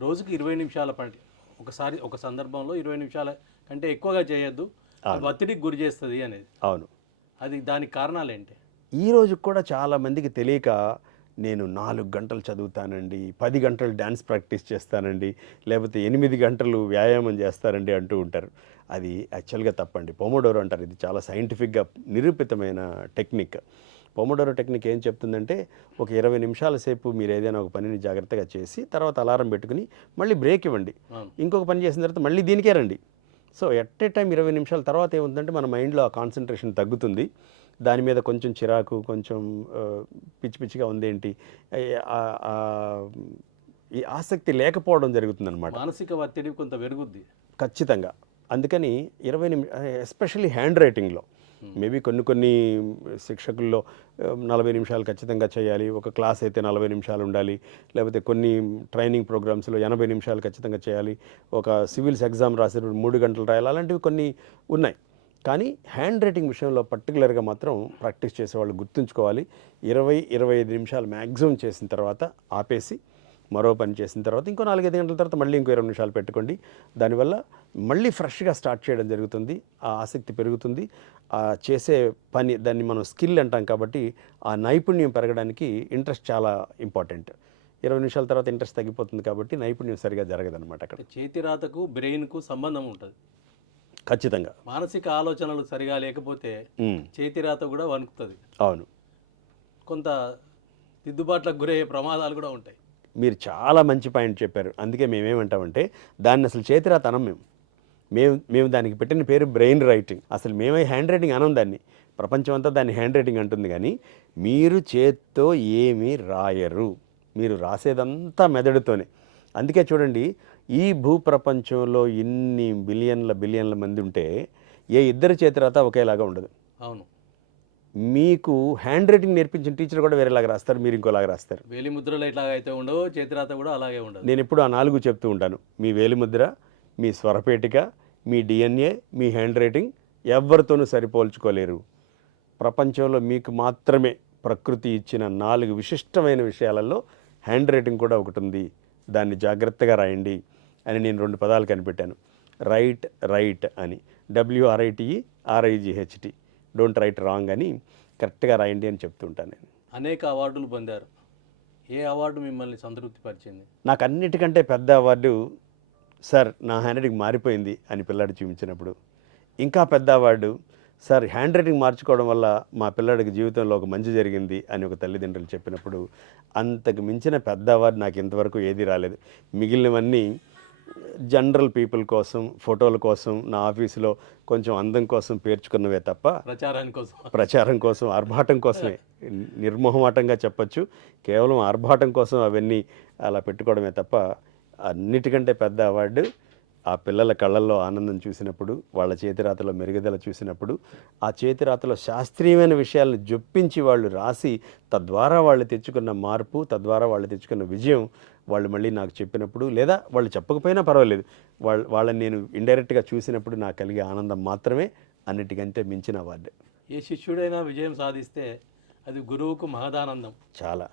రోజుకి 20 నిమిషాల పని ఒకసారి ఒక సందర్భంలో 20 నిమిషాల కంటే ఎక్కువగా చేయొద్దు, అది ఒత్తిడికి గురి చేస్తుంది అనేది. అవును. అది దానికి కారణాలేంటి? ఈ రోజు కూడా చాలామందికి తెలియక నేను 4 గంటలు చదువుతానండి, 10 గంటలు డ్యాన్స్ ప్రాక్టీస్ చేస్తానండి, లేకపోతే 8 గంటలు వ్యాయామం చేస్తానండి అంటూ ఉంటారు. అది యాక్చువల్గా తప్పండి. పొమోడోరో అంటారు. ఇది చాలా సైంటిఫిక్గా నిరూపితమైన టెక్నిక్. పొమోడోరో టెక్నిక్ ఏం చెప్తుందంటే, ఒక 20 నిమిషాల సేపు మీరు ఏదైనా ఒక పనిని జాగ్రత్తగా చేసి తర్వాత అలారం పెట్టుకుని మళ్ళీ బ్రేక్ ఇవ్వండి. అవును. ఇంకొక పని చేసిన తర్వాత మళ్ళీ దీనికే రండి. సో ఎట్ ఏ టైం 20 నిమిషాల తర్వాత ఏముందంటే మన మైండ్లో ఆ కాన్సన్ట్రేషన్ తగ్గుతుంది. దాని మీద కొంచెం చిరాకు, కొంచెం పిచ్చి పిచ్చిగా ఉందేంటి, ఆహ్, ఆహ్, ఈ ఆసక్తి లేకపోవడం జరుగుతుందనమాట. మానసిక ఒత్తిడి కొంత పెరుగుద్ది. ఖచ్చితంగా. అందుకని 20 ఎస్పెషల్లీ హ్యాండ్ రైటింగ్‌లో మేబీ కొన్ని కొన్ని శిక్షకుల్లో 40 నిమిషాలు ఖచ్చితంగా చేయాలి. ఒక క్లాస్ అయితే 40 నిమిషాలు ఉండాలి. లేకపోతే కొన్ని ట్రైనింగ్ ప్రోగ్రామ్స్‌లో 80 నిమిషాలు ఖచ్చితంగా చేయాలి. ఒక సివిల్స్ ఎగ్జామ్ రాసేటప్పుడు 3 గంటలు రాయాలి. అలాంటివి కొన్ని ఉన్నాయి. కానీ హ్యాండ్ రైటింగ్ విషయంలో పర్టికులర్గా మాత్రం ప్రాక్టీస్ చేసేవాళ్ళు గుర్తుంచుకోవాలి. 20, 25 నిమిషాలు మ్యాక్సిమం చేసిన తర్వాత ఆపేసి మరో పని చేసిన తర్వాత ఇంకో 4, 5 గంటల తర్వాత మళ్ళీ ఇంకో 20 నిమిషాలు పెట్టుకోండి. దానివల్ల మళ్ళీ ఫ్రెష్గా స్టార్ట్ చేయడం జరుగుతుంది. ఆ ఆసక్తి పెరుగుతుంది. ఆ చేసే పని దాన్ని మనం స్కిల్ అంటాం కాబట్టి ఆ నైపుణ్యం పెరగడానికి ఇంట్రెస్ట్ చాలా ఇంపార్టెంట్. 20 నిమిషాల తర్వాత ఇంట్రెస్ట్ తగ్గిపోతుంది కాబట్టి నైపుణ్యం సరిగా జరగదనమాట అక్కడ. చేతి రాతకు బ్రెయిన్కు సంబంధం ఉంటుంది. ఖచ్చితంగా. మానసిక ఆలోచనలు సరిగా లేకపోతే చేతి రాత కూడా వణుకుతుంది. అవును. కొంత దిద్దుబాట్లకు గురయ్యే ప్రమాదాలు కూడా ఉంటాయి. మీరు చాలా మంచి పాయింట్ చెప్పారు. అందుకే మేమేమంటామంటే దాన్ని అసలు చేతిరాత అనం మేము దానికి పెట్టిన పేరు బ్రెయిన్ రైటింగ్. అసలు మేమే హ్యాండ్ రైటింగ్ అనం దాన్ని. ప్రపంచం అంతా దాన్ని హ్యాండ్ రైటింగ్ అంటుంది. కానీ మీరు చేత్తో ఏమీ రాయరు, మీరు రాసేదంతా మెదడుతోనే. అందుకే చూడండి, ఈ భూప్రపంచంలో ఇన్ని బిలియన్ల మంది ఉంటే ఏ ఇద్దరి చేతిరాత ఒకేలాగా ఉండదు. అవును. మీకు హ్యాండ్ రైటింగ్ నేర్పించిన టీచర్ కూడా వేరేలాగా రాస్తారు, మీరు ఇంకోలాగా రాస్తారు. వేలి ముద్రలు ఎట్లాగైతే ఉండవో చేతిరాత కూడా అలాగే ఉండదు. నేను ఎప్పుడు ఆ 4 చెప్తూ ఉంటాను. మీ వేలిముద్ర, మీ స్వరపేటిక, మీ డిఎన్ఏ, మీ హ్యాండ్ రైటింగ్ ఎవరితోనూ సరిపోల్చుకోలేరు. ప్రపంచంలో మీకు మాత్రమే ప్రకృతి ఇచ్చిన 4 విశిష్టమైన విషయాలలో హ్యాండ్ రైటింగ్ కూడా ఒకటి ఉంది. దాన్ని జాగ్రత్తగా రాయండి అని నేను 2 పదాలు కనిపెట్టాను. రైట్ అని, WRITE RIGHT, don't write wrong అని, కరెక్ట్గా రాయండి అని చెప్తుంటాను నేను. అనేక అవార్డులు పొందారు. ఏ అవార్డు మిమ్మల్ని సంతృప్తి పరిచింది? నాకు అన్నిటికంటే పెద్ద అవార్డు, సార్ నా హ్యాండ్ రైటింగ్ మారిపోయింది అని పిల్లాడు చూపించినప్పుడు. ఇంకా పెద్ద అవార్డు, సార్ హ్యాండ్ రైటింగ్ మార్చుకోవడం వల్ల మా పిల్లాడికి జీవితంలో ఒక మంచి జరిగింది అని ఒక తల్లిదండ్రులు చెప్పినప్పుడు. అంతకు మించిన పెద్ద అవార్డు నాకు ఇంతవరకు ఏది రాలేదు. మిగిలినవన్నీ జనరల్ పీపుల్ కోసం, ఫోటోల కోసం, నా ఆఫీసులో కొంచెం అందం కోసం పేర్చుకున్నవే తప్ప, ప్రచారం కోసం ఆర్భాటం కోసమే, నిర్మోహమాటంగా చెప్పచ్చు, కేవలం ఆర్భాటం కోసం అవన్నీ అలా పెట్టుకోవడమే తప్ప, అన్నిటికంటే పెద్ద అవార్డు ఆ పిల్లల కళ్ళల్లో ఆనందం చూసినప్పుడు, వాళ్ళ చేతిరాతలో మెరుగుదల చూసినప్పుడు, ఆ చేతిరాతలో శాస్త్రీయమైన విషయాలను జొప్పించి వాళ్ళు రాసి తద్వారా వాళ్ళు తెచ్చుకున్న మార్పు, తద్వారా వాళ్ళు తెచ్చుకున్న విజయం వాళ్ళు మళ్ళీ నాకు చెప్పినప్పుడు, లేదా వాళ్ళు చెప్పకపోయినా పర్వాలేదు, వాళ్ళని నేను ఇండైరెక్ట్గా చూసినప్పుడు నాకు కలిగే ఆనందం మాత్రమే అన్నిటికంటే మించిన అవార్డు. ఏ శిష్యుడైనా విజయం సాధిస్తే అది గురువుకు మహదానందం. చాలా